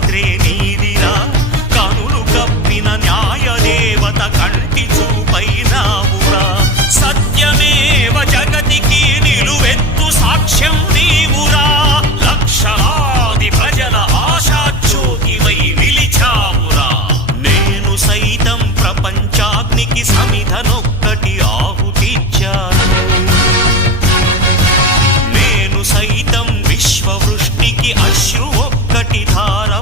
పాత్రే నీదిరా కనులు కప్పిన న్యాయదేవత కంటి చూపైనావురా సత్యమేవ జగతికి నిలువెత్తు సాక్ష్యం నీవురా లక్షలాది ప్రజల ఆశాజ్యోతివై నిలిచావురా నేను సైతం ప్రపంచాగ్నికి సమిధనొక్కటి ఆహుతిచ్చాను నేను సైతం విశ్వవృష్టికి అశ్రు ఒక్కటి ధార